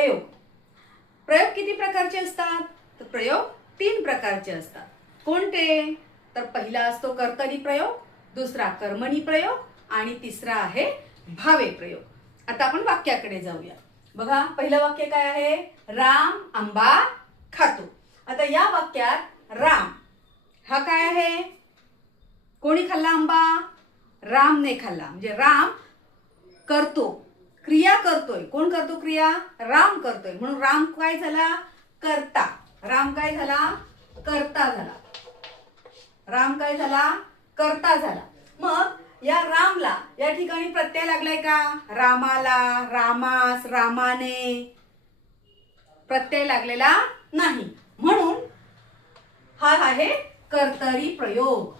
प्रयोग. प्रयोग किती प्रकारचे असतात? तर प्रयोग 3 प्रकारचे असतात. कोणते? तर पहिला असतो कर्तरी प्रयोग, दुसरा कर्मणी प्रयोग आणि तिसरा आहे भावे प्रयोग. आता आपण वाक्याकडे जाऊया. बघा, पहिलं वाक्य काय आहे? राम आंबा खातो. आता या वाक्यात राम हा काय आहे? कोणी खाल्ला आंबा? रामने खाल्ला. म्हणजे राम करतो, क्रिया करतोय. कोण करतो क्रिया? राम करतोय. म्हणून राम काय झाला? कर्ता. राम काय झाला? कर्ता झाला. राम काय झाला? कर्ता झाला. मग या रामला या ठिकाणी प्रत्यय लागलाय का? रामाला, रामास, रामाने प्रत्यय लागलेला नाही. म्हणून हा आहे कर्तरी प्रयोग.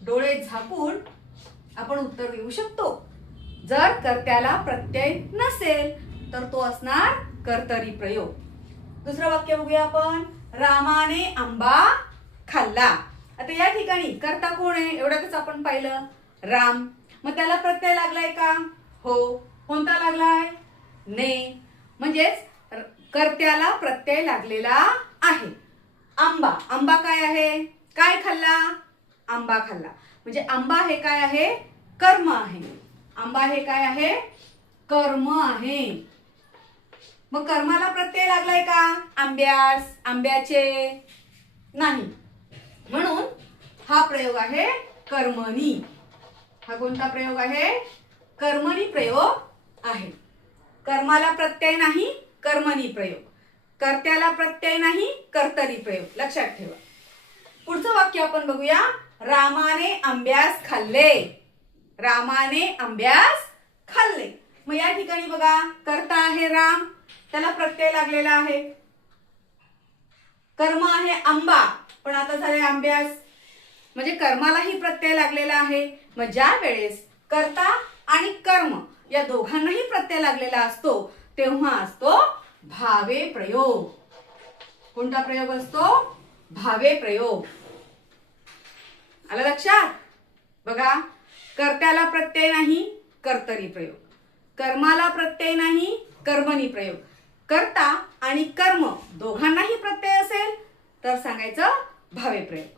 डोळे झाकून आपण उत्तर देऊ शकतो. जर कर्त्याला प्रत्यय नसेल तर तो असणार कर्तरी प्रयोग. दुसरं वाक्य बघूया आपण. रामाने आंबा खाल्ला. आता या ठिकाणी कर्ता कोण आहे? एवढ्यातच आपण पाहिलं राम. मग त्याला प्रत्यय लागलाय का? हो. कोणता लागलाय? ने. म्हणजेच कर्त्याला प्रत्यय लागलेला आहे. आंबा. आंबा काय आहे? काय खाल्ला? आंबा खाल्ला. म्हणजे आंबा हे काय आहे? कर्म आहे. आंबा हे काय आहे? कर्म आहे. मग कर्माला प्रत्यय लागलाय का? आंब्यास, आंब्याचे नाही. म्हणून हा प्रयोग आहे कर्मणी. हा कोणता प्रयोग आहे? कर्मणी प्रयोग आहे. कर्माला प्रत्यय नाही, कर्मणी प्रयोग. कर्त्याला प्रत्यय नाही, कर्तरी प्रयोग. लक्षात ठेवा. पुढचं वाक्य आपण बघूया. रामाने आंब्यास खाल्ले. रामाने आंब्यास खाल्ले. मग या ठिकाणी बघा, कर्ता आहे राम, त्याला प्रत्यय लागलेला आहे. कर्म आहे आंबा, पण आता झाले आंब्यास, म्हणजे कर्मालाही प्रत्यय लागलेला आहे. मग ज्या वेळेस कर्ता आणि कर्म या दोघांनाही प्रत्यय लागलेला असतो तेव्हा असतो भावे प्रयोग. कोणता प्रयोग असतो? भावे प्रयोग. आलं लक्षात? बघा, कर्त्याला प्रत्यय नाही, कर्तरी प्रयोग. कर्माला प्रत्यय नाही, कर्मणी प्रयोग. कर्ता आणि कर्म दोघांनाही प्रत्यय असेल तर सांगायचं भावे प्रयोग.